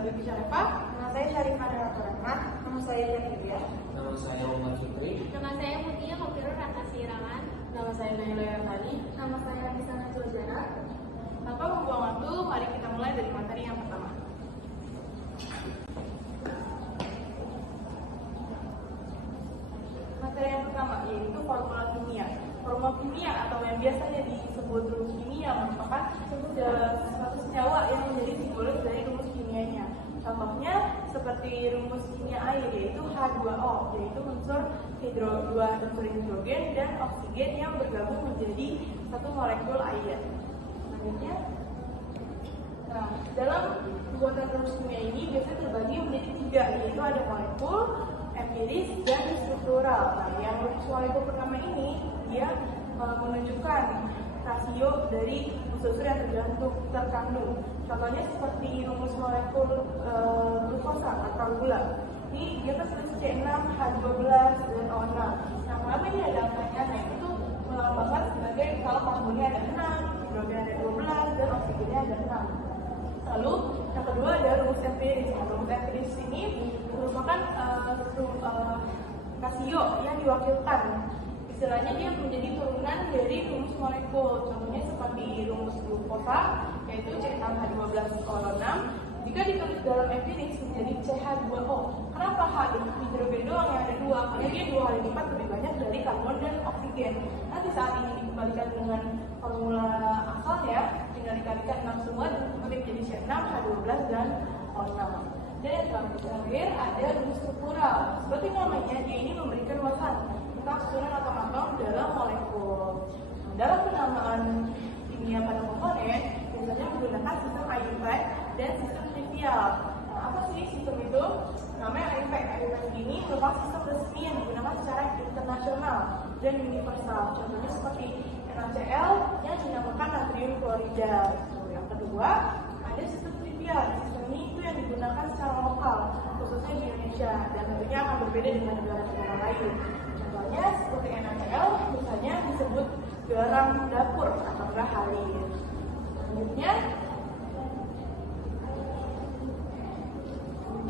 Bibi Syarifah. Nama saya Syarifah Rahmat. Nama saya Yakidia. Nama saya Umar Sutri. Nama saya Mutia Kopirul Ratnasi Irawan. Nama saya Naila Yartani. Nama saya Anissa Najwa. Tanpa membuang waktu, mari kita mulai dari materi yang pertama. Materi yang pertama yaitu formula kimia. Formula kimia atau yang biasanya disebut rumus kimia merupakan suatu senyawa yang menjadi simbolis dari rumus kimianya. Contohnya seperti rumus kimia air yaitu H2O, yaitu unsur dua unsur hidrogen dan oksigen yang bergabung menjadi satu molekul air. Selanjutnya, dalam pembuatan rumus kimia ini biasanya terbagi menjadi tiga, yaitu ada molekul, empiris, dan struktural. Nah, yang rumus molekul pertama ini dia menunjukkan rasio dari unsur yang terkandung. Contohnya seperti rumus molekul glukosa atau gula. Ini dia tertulis C6H12 dan O6. Nah, kenapa ini ada angkanya? Nah, itu melambangkan sebagai kalau karbonnya ada 6, hidrogen ada 12, dan oksigennya ada 6. Lalu yang kedua ada rumus empiris. Rumus empiris ini merupakan rasio yang diwakilkan. Istilahnya dia menjadi turunan dari rumus molekul. Contohnya seperti rumus glukosa yaitu C6H12O6. Jika ditulis dalam empiris menjadi CH2O. Kenapa H? Hidrogen doang yang ada 2, karena dia 2 kali lipat lebih banyak dari karbon dan oksigen. Nanti saat ini dikembalikan dengan formula asalnya, tinggal dikalikan 6 semua dan kemudian menjadi C6H12 dan O6. Dan yang terakhir ada rumus struktural. Seperti namanya, dia ini memberikan ulasan tentang susunan atom-atom dalam molekul. Dalam penamaan kimia pada komponen, biasanya menggunakan sistem IUPAC dan sistem trivial. Nah, apa sih sistem itu? Namanya IUPAC. IUPAC ini merupakan sistem resmi yang digunakan secara internasional dan universal. Contohnya seperti NaCl yang dinamakan natrium klorida. Yang kedua, ada sistem trivial. Sistem ini itu yang digunakan secara lokal, khususnya di Indonesia, dan tentunya akan berbeda dengan negara-negara lain. Contohnya seperti NaCl, misalnya disebut garam dapur atau halin. Selanjutnya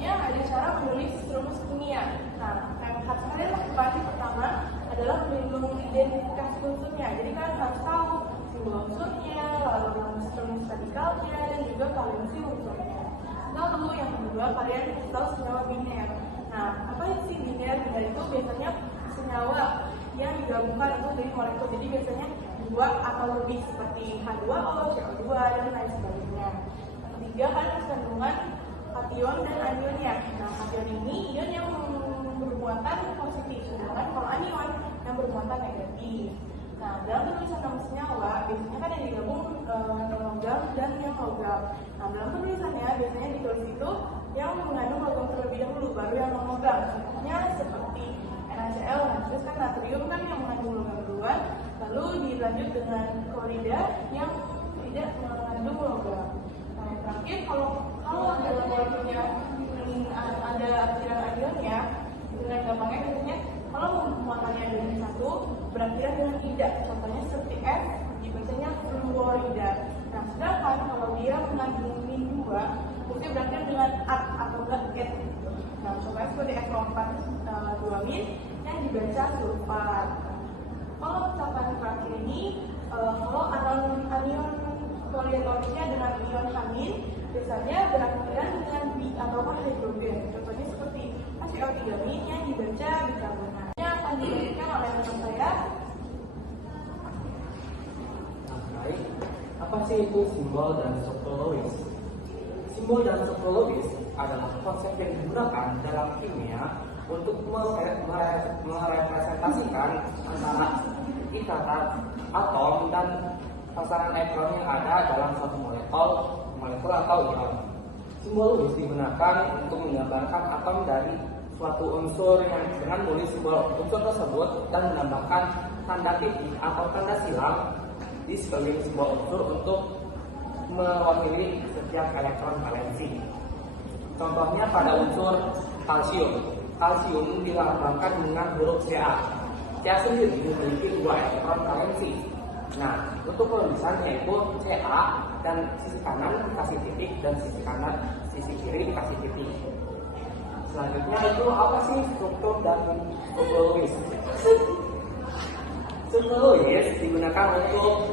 ada cara menulis rumus kimia. Nah, yang harus kalian lakukan pertama adalah mengidentifikasi unsurnya. Jadi kalian harus tahu simbol unsurnya, lalu rumus radikalnya, dan juga valensi unsurnya. Lalu yang kedua, kalian harus tahu senyawa biner. Nah, apa sih biner? Biner itu biasanya senyawa yang digabungkan untuk dari molekul. Jadi biasanya 2 atau lebih seperti H2O, CO2, dan lain sebagainya. Yang ketiga, kalian harus kandungan kation dan anionnya. Nah, kation ini ion yang bermuatan positif, sedangkan kalau anion yang bermuatan negatif. Nah, dalam penulisan nama senyawa, biasanya kan yang digabung logam dan yang logam. Nah, dalam penulisannya biasanya ditulis itu yang mengandung logam terlebih dahulu, baru yang non-logam. Contohnya seperti NaCl, nah, terus kan natrium kan yang mengandung logam duluan, lalu dilanjut dengan klorida yang tidak mengandung logam. Nah, yang terakhir kalau dalam molekulnya ada akhiran anionnya, dengan gampangnya biasanya kalau muatannya dari 1 berakhiran dengan ida. Contohnya seperti F dibacanya fluorida. Nah, sedangkan kalau dia mengandung min 2, mesti berakhiran dengan at atau enggak et. Nah, contohnya seperti F4 2-min yang dibaca sulfat. Kalau misalkan terakhir ini, kalau anion poliatomisnya dengan ion amin, biasanya berakhiran dengan bi atau hidrogen. Contohnya seperti HCl3- yang dibaca bikarbonat. Ini akan dibagikan oleh teman saya. Nah, baik. Apa sih itu simbol dan struktur Lewis? Simbol dan struktur Lewis adalah konsep yang digunakan dalam kimia untuk merepresentasikan antara ikatan atom dan pasangan elektron yang ada dalam suatu molekul atau ion. Simbol Lewis digunakan untuk menggambarkan atom dari suatu unsur yang dengan menulis simbol unsur tersebut dan menambahkan tanda titik atau tanda silang di sekeliling simbol unsur untuk mewakili setiap elektron valensi. Contohnya pada unsur kalsium. Kalsium dilambangkan dengan huruf Ca. Ca sendiri memiliki 2 elektron valensi. Nah, untuk penulisannya itu Ca dan sisi kanan dikasih titik dan sisi kanan sisi kiri dikasih titik. Selanjutnya itu apa sih struktur dan struktur Lewis? Struktur Lewis digunakan untuk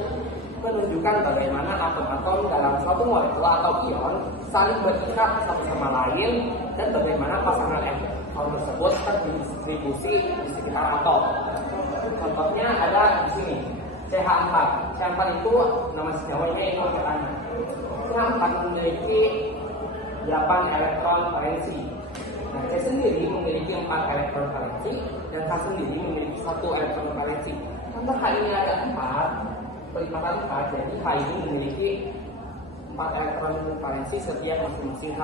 menunjukkan bagaimana atom-atom dalam suatu molekul atau ion saling berikat satu sama lain dan bagaimana pasangan elektron tersebut terdistribusi di sekitar atom. Contohnya ada di sini CH4. CH4 itu nama sejawanya itu katanya. CH4 memiliki 8 elektron valensi. Nah, C sendiri memiliki 4 elektron valensi dan K sendiri memiliki 1 elektron valensi. Contoh H ini ada 4, pelipatan 4, jadi H ini memiliki 4 elektron valensi setiap masing-masing H.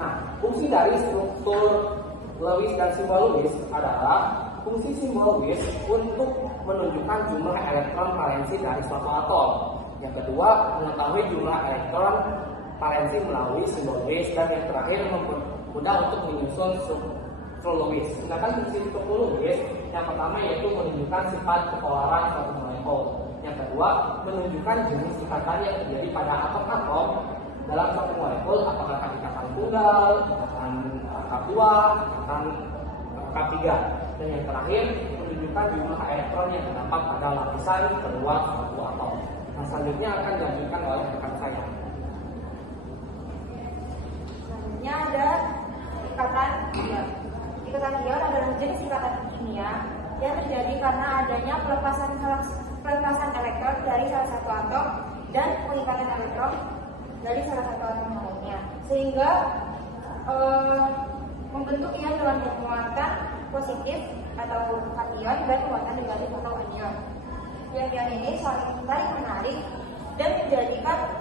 Nah, fungsi dari struktur Lewis dan simbol Lewis adalah fungsi simbol Lewis untuk menunjukkan jumlah elektron valensi dari suatu atom. Yang kedua, mengetahui jumlah elektron valensi melalui simbol Lewis, dan yang terakhir mempermudah untuk menyusun struktur Lewis. Sedangkan fungsi struktur Lewis yang pertama yaitu menunjukkan sifat kepolaran suatu molekul. Yang kedua, menunjukkan jenis ikatan yang terjadi pada atom-atom dalam suatu molekul, apakah ikatan tunggal, ikatan rangkap 2, ikatan rangkap 3. Dan yang terakhir, menunjukkan jumlah elektron yang terdapat pada lapisan kedua suatu atom. Nah, selanjutnya akan dilanjutkan oleh rekan saya. Selanjutnya ada ikatan ion. Ikatan ion adalah jenis ikatan kimia yang terjadi karena adanya pelepasan elektron dari salah satu atom dan pengikatan elektron dari salah satu atom lainnya, sehingga membentuk ion dengan muatan positif atau kation dan muatan negatif atau anion. Ion-ion ini saling menarik dan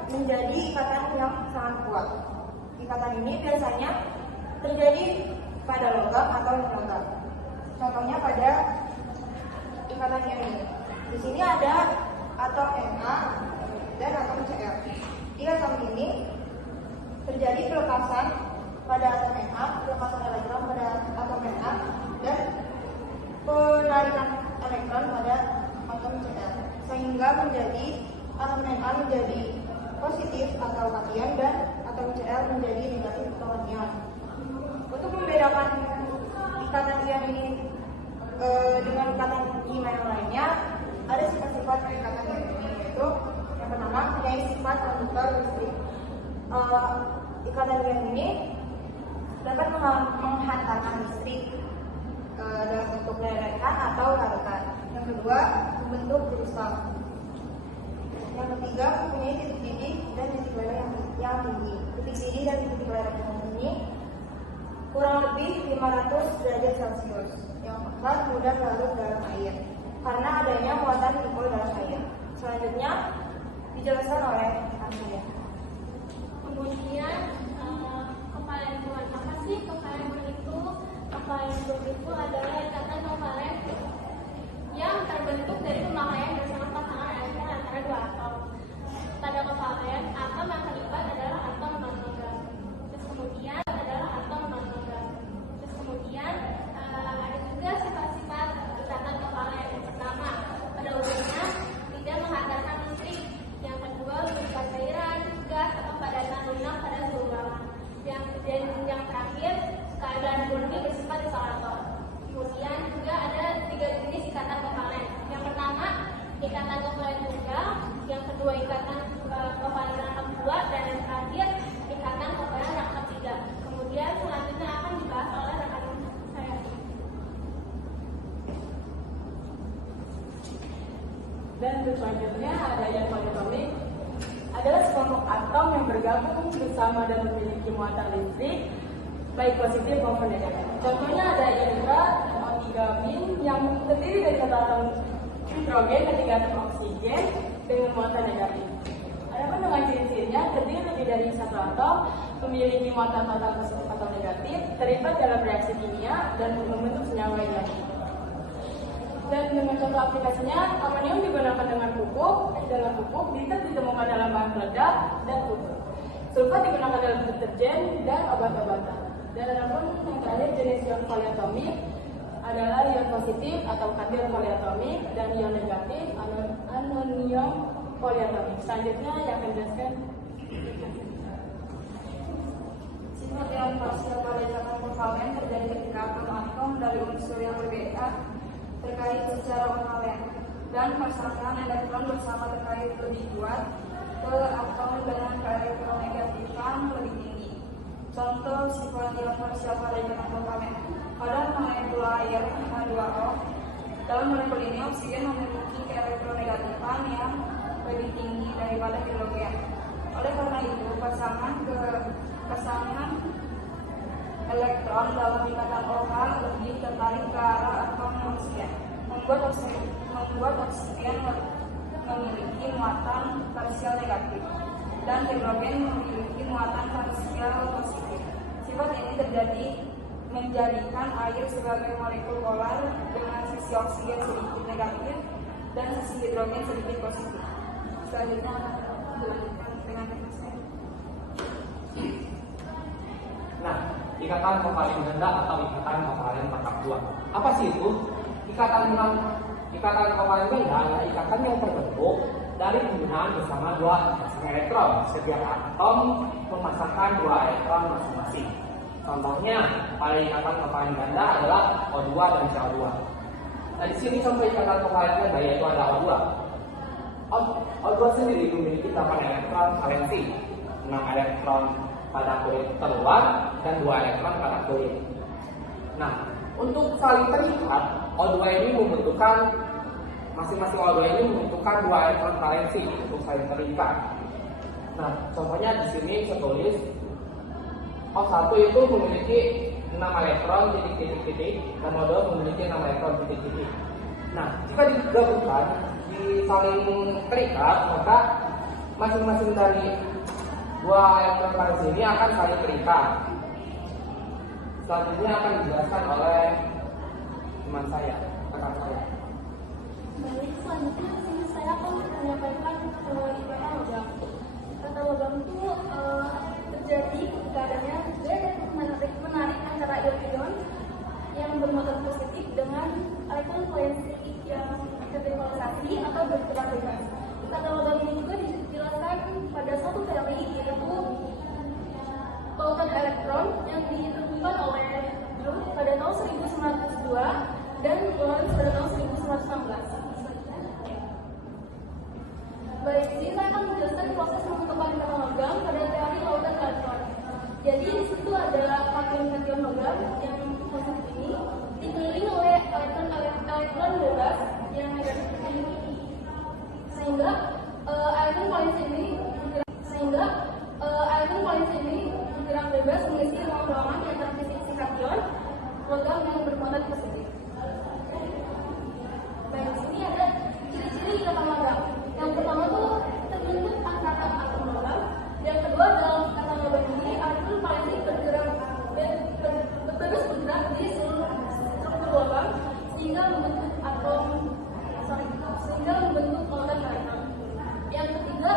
menjadi ikatan yang sangat kuat. Ikatan ini biasanya terjadi pada logam atau non-logam. Contohnya pada ikatan ion ini. Di sini ada atom Na dan atom Cl. Di atom ini terjadi pelepasan pada atom Na, pelepasan elektron pada atom Na, dan penarikan elektron pada atom Cl, sehingga menjadi atom Na menjadi positif atau kation dan atom Cl menjadi negatif atau anion. Untuk membedakan ikatan ion ini dengan ikatan kimia yang lainnya, ada sifat-sifat ikatan ion ini, yaitu yang pertama mempunyai sifat konduktor listrik. Ikatan ion ini dapat menghantarkan listrik dalam bentuk lelehan atau larutan. Yang kedua, membentuk kristal. Yang ketiga, mempunyai titik didih dan titik leleh yang tinggi. Titik didih dan titik leleh ini kurang lebih 500 derajat Celcius. Yang keempat, mudah larut dalam air karena adanya muatan dipol dalam air. Selanjutnya dijelaskan oleh Asia. Kemudian kovalent. Apa sih kovalent itu? Kovalent itu adalah ikatan kovalen yang terbentuk dari pemakaian bersama pasangan elektron antara dua atom. Pada kovalen, atom yang terlibat adalah atom non-logam. Terus kemudian adalah atom non-logam. Terus kemudian ada juga sifat-sifat ikatan kovalen. Yang pertama, pada umumnya tidak menghantarkan listrik. Yang kedua, berupa cairan, gas, atau padatan lunak pada suhu ruangan. Yang terakhir, keadaan murni bersifat isolator. Kemudian juga ada 3 jenis ikatan kovalen. Yang pertama, ikatan kovalen tunggal. Yang kedua, ikatan kovalen rangkap 2, dan yang terakhir, ikatan kovalen rangkap 3. Kemudian selanjutnya akan dibahas oleh rekan saya. Dan selanjutnya ada ion poliatomik, adalah sekelompok atom yang bergabung bersama dan memiliki muatan listrik baik positif maupun negatif. Contohnya ada ion berat O3- yang terdiri dari satu atom hidrogen dan 3 atom oksigen dengan muatan negatif. Adapun dengan ciri-cirinya, terdiri lebih dari satu atom, memiliki muatan total positif atau negatif, terlibat dalam reaksi kimia dan membentuk senyawa ioni. Dan dengan contoh aplikasinya, amonium digunakan dalam pupuk, nitrat ditemukan dalam bahan peledak dan pupuk. Sulfat digunakan dalam deterjen dan obat-obatan. Dan adapun yang terakhir, jenis ion poliatomik adalah ion positif atau kation poliatomik dan ion negatif anonium poliatomik. Selanjutnya yang akan dijelaskan. terkait secara kovalen dan pasangan elektron bersama terkait lebih kuat ke atom dengan keelektronegativan lebih tinggi. Contoh sifat yang parsial pada ikatan kovalen. Pada molekul air H2O, dalam molekul ini oksigen memiliki keelektronegativan yang lebih tinggi daripada hidrogen. Oleh karena itu, pasangan elektron dalam ikatan OH lebih tertarik ke arah atom oksigen, membuat oksigen memiliki muatan parsial negatif dan hidrogen memiliki muatan parsial positif. Sifat ini menjadikan air sebagai molekul polar dengan sisi oksigen sedikit negatif dan sisi hidrogen sedikit positif. Selanjutnya akan dilanjutkan dengan teknisnya. Nah, ikatan kovalen ganda atau ikatan kovalen rangkap 2. Apa sih itu? Ikatan kovalen ganda adalah ikatan yang terbentuk dari penggunaan bersama dua pasang elektron. Setiap atom memasangkan 2 elektron masing-masing. Contohnya pada ikatan kovalen ganda adalah O2 dan CO2. Nah, di sini contoh ikatan kovalen ganda yaitu ada O2. O2 sendiri memiliki 8 elektron valensi, 6 elektron pada kulit terluar dan 2 elektron pada kulit. Nah, untuk saling terikat, O2 ini membutuhkan masing-masing O2 ini membutuhkan 2 elektron valensi untuk saling terikat. Nah, contohnya di sini saya tulis O1 itu memiliki 6 elektron titik-titik-titik dan O2 memiliki 6 elektron titik-titik. Nah, jika digabungkan di saling terikat, maka masing-masing dari 2 elektron valensi ini akan saling terikat. Selanjutnya akan dijelaskan oleh teman saya, kakak saya. Baik, selanjutnya di sini saya akan menyampaikan ikatan logam. Ikatan logam itu terjadi ketika adanya gaya menarik antara ion-ion yang bermuatan positif dengan elektron valensi yang terpolarisasi atau bergerak bebas. Ikatan logam ini juga dijelaskan pada satu teori, yaitu lautan elektron yang ditemukan oleh Drude pada tahun 1902 dan Lorentz pada tahun 1916. Baik, di sini saya akan menjelaskan proses pembentukan ikatan logam pada teori lautan elektron. Jadi di situ ada kation logam yang positif ini dikelilingi oleh elektron bebas yang negatif ini, sehingga elektron valensi ini bergerak bebas mengisi ruang-ruangan di antara sisi kation logam yang bermuatan positif. Baik, di sini ada ciri-ciri ikatan logam. Yang pertama tuh terbentuk antara atom logam. Yang kedua, dalam ikatan logam ini elektron valensi bebas bergerak di seluruh struktur logam sehingga membentuk lautan elektron. Yang ketiga,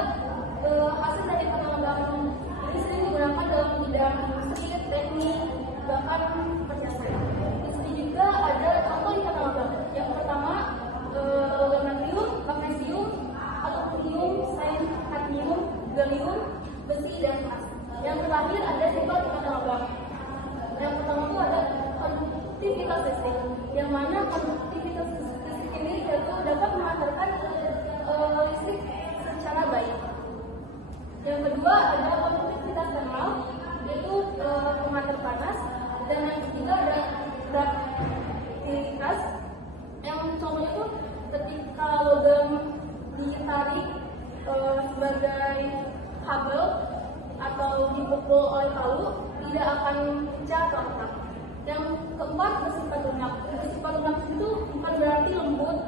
hasil dari ikatan logam ini sering digunakan dalam bidang industri, teknik, bahkan perhiasan. Di sini juga ada contoh ikatan logam. Yang pertama, logam natrium, magnesium, aluminium, sen, kadmium, gallium, besi, dan emas. Yang terakhir ada sifat ikatan logam. Yang pertama itu ada konduktivitas listrik, yang mana konduktivitas listrik ini yaitu dapat mengantarkan listrik secara baik. Yang kedua ada konduktivitas thermal, yaitu pengantar panas, dan yang ketiga ada reaktivitas, yang contohnya itu ketika logam ditarik sebagai kabel atau dipukul oleh palu tidak akan pecah atau retak. Yang keempat bersifat lunak. Bersifat lunak itu bukan berarti lembut,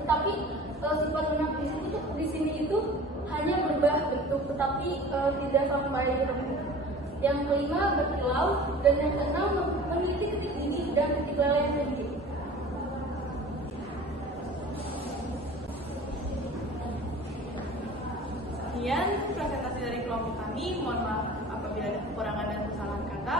tetapi sifat lunak di sini itu hanya berubah bentuk, tetapi tidak sampai lembut. Yang kelima berkilau, dan yang keenam memiliki titik didih dan titik leleh yang sedikit. Sekian presentasi dari kelompok kami. Mohon maaf apabila ada kekurangan dan kesalahan kata.